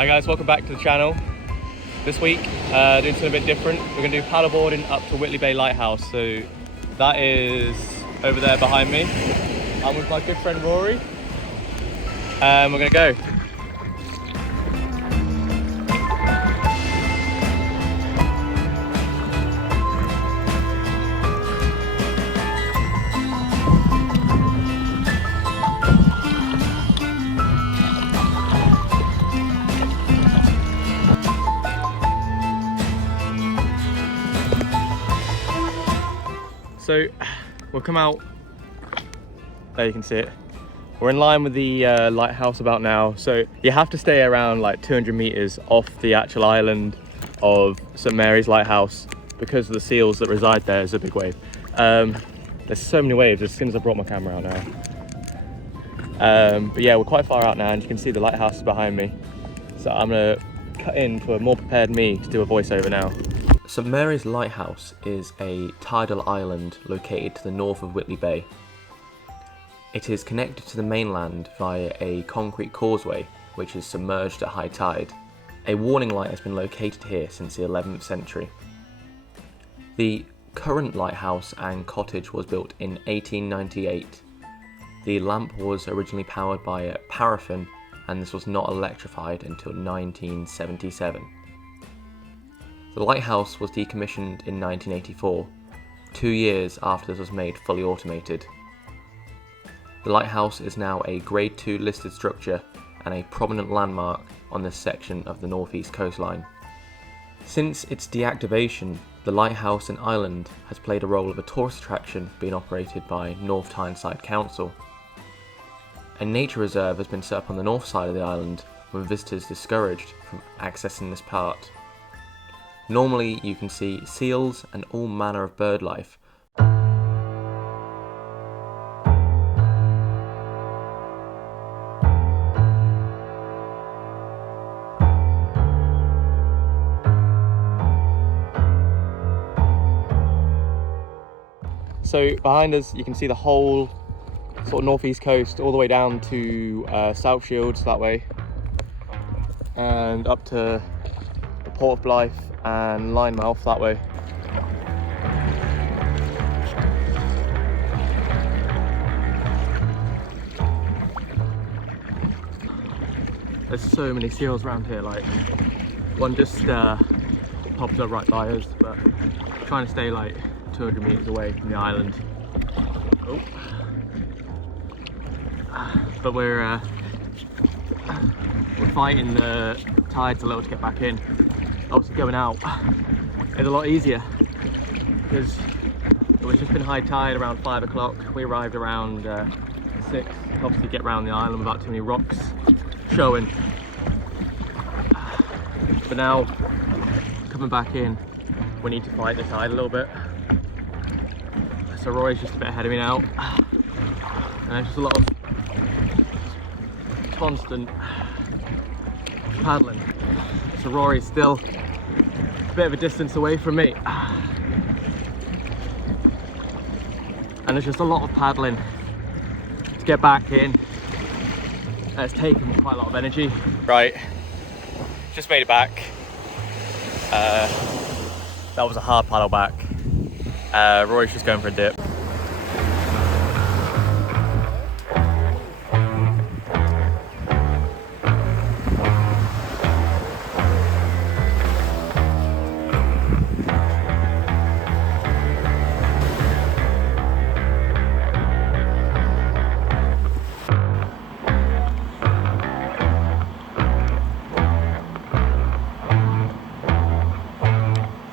Hi guys, welcome back to the channel. This week, doing something a bit different. We're going to do paddleboarding up to Whitley Bay Lighthouse. So that is over there behind me. I'm with my good friend Rory. And we're going to go. So we'll come out, there you can see it. We're in line with the lighthouse about now. So you have to stay around like 200 meters off the actual island of St Mary's Lighthouse because of the seals that reside there. Is a big wave. There's so many waves as soon as I brought my camera out now. But yeah, we're quite far out now and you can see the lighthouse is behind me. So I'm gonna cut in for a more prepared me to do a voiceover now. St Mary's Lighthouse is a tidal island located to the north of Whitley Bay. It is connected to the mainland via a concrete causeway which is submerged at high tide. A warning light has been located here since the 11th century. The current lighthouse and cottage was built in 1898. The lamp was originally powered by paraffin and this was not electrified until 1977. The lighthouse was decommissioned in 1984, 2 years after this was made fully automated. The lighthouse is now a Grade 2 listed structure and a prominent landmark on this section of the northeast coastline. Since its deactivation, the lighthouse and island has played a role of a tourist attraction being operated by North Tyneside Council. A nature reserve has been set up on the north side of the island with visitors discouraged from accessing this part. Normally you can see seals and all manner of bird life. So behind us you can see the whole sort of northeast coast all the way down to South Shields that way and up to the Port of Blythe and Linemouth that way. There's so many seals around here, like one just popped up right by us, but trying to stay like 200 meters away from the island. Oh. But we're fighting the tides a little to get back in. Obviously going out is a lot easier because it was just been high tide around 5 o'clock. We arrived around 6. Obviously get around the island without too many rocks showing. But now coming back in, we need to fight the tide a little bit. So Roy's just a bit ahead of me now, and there's just a lot of constant paddling. So Rory's still a bit of a distance away from me. And there's just a lot of paddling to get back in. And it's taken quite a lot of energy. Right, just made it back. That was a hard paddle back. Rory's just going for a dip.